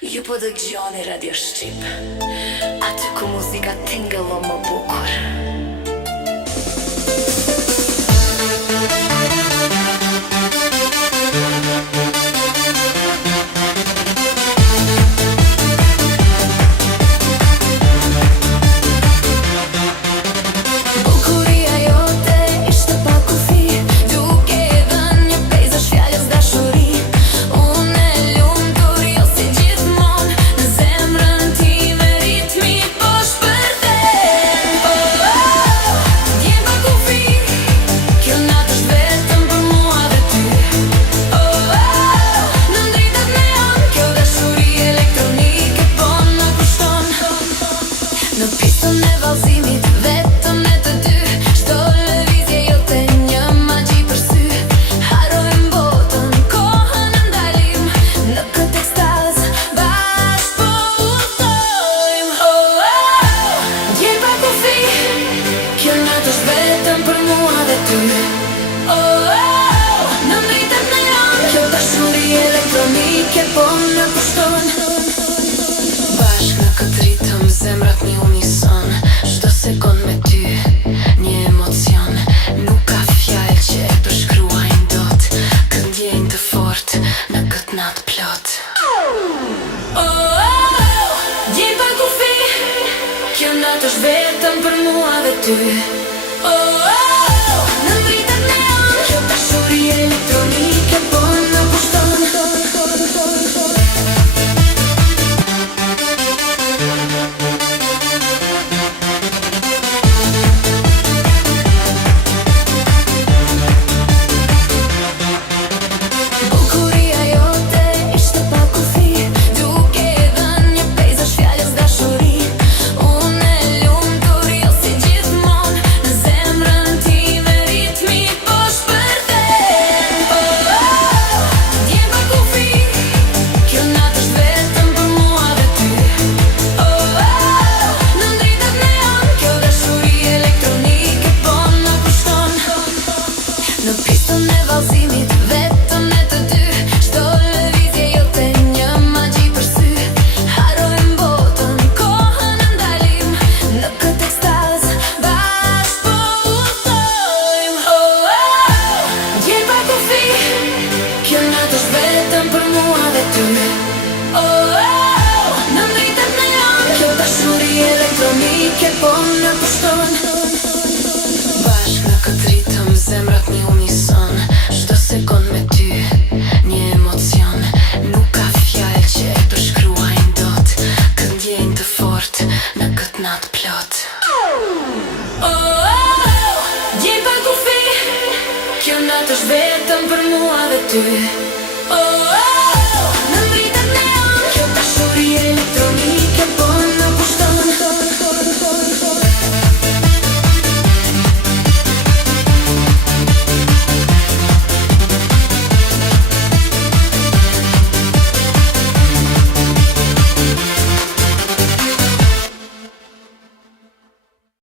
Ju po dëgjoni Radio Shqip, aty ku muzika tingëllon më bukur. Në pistën e vallëzimit, vetëm ne të dy, çdo lëvizje jote një magji për sy. Harrojmë botën, kohën e ndalim, në këtë ekstaz bashkë po udhtojmë. Oh, oh, ndjej pa kufi, kjo natë është vetëm për mua dhe ty. Oh, oh, në dritet neon, kjo dashuri elektronike po na pushton. Bashkë në këtë ritëm, zemrat një unison, çdo sekond me ty, një emocion. Nuk ka fjalë që e përshkruajnë dot këtë ndjenjë të fortë në këtë natë plot. Oh, oh, oh, ndjej pa kufi, kjo natë është vetëm për mua dhe ty. Oh, oh, oh, në dritet neon, kjo dashuri elektronike po na pushton. Në pistën e vallëzimit, vetëm ne të dy, çdo lëvizje jote një magji për sy. Harrojmë botën, kohën e ndalim, në këtë ekstaz bashkë po udhtojmë. Oh, oh, ndjej pa kufi, kjo natë është vetëm për mua dhe ty. Oh, oh, në dritet neon, kjo dashuri elektronike po na pushton. Bashkë në këtë ritëm, zemrat një unison, çdo sekond me ty, një emocion. Nuk ka fjalë që e përshkruajnë dot këtë ndjenjë të fortë në këtë natë plot. Oh, oh, oh, ndjej pa kufi, kjo natë është vetëm për mua dhe ty. Oh, oh,